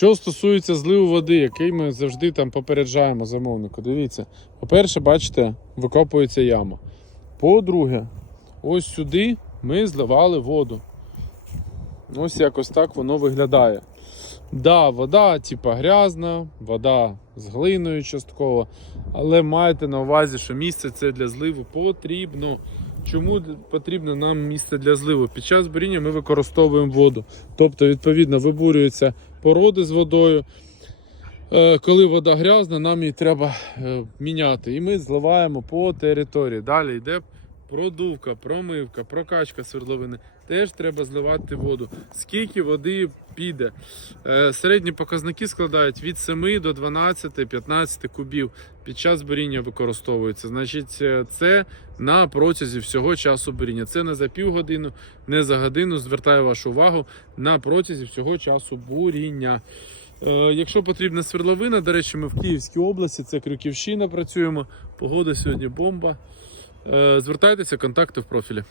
Що стосується зливу води, який ми завжди там попереджаємо замовнику, дивіться. По-перше, бачите, викопується яма. По-друге, ось сюди ми зливали воду. Ось якось так воно виглядає. Да, вода, типа грязна, вода з глиною частково, але майте на увазі, що місце це для зливу потрібно. Чому потрібно нам місце для зливу? Під час буріння ми використовуємо воду. Тобто, відповідно, вибурюються породи з водою. Е, Коли вода грязна, нам її треба е, міняти. І ми зливаємо по території. Далі йде продувка, промивка, прокачка свердловини. Теж треба зливати воду. Скільки води піде? Е, Середні показники складають від 7 до 12-15 кубів під час буріння використовується. Значить, е, це на протязі всього часу буріння. Це не за півгодину, не за годину. Звертаю вашу увагу на протязі всього часу буріння. Е, Якщо потрібна свердловина, до речі, ми в Київській області, це Крюківщина працюємо. Погода сьогодні бомба. Е, Звертайтеся, контакти в профілі.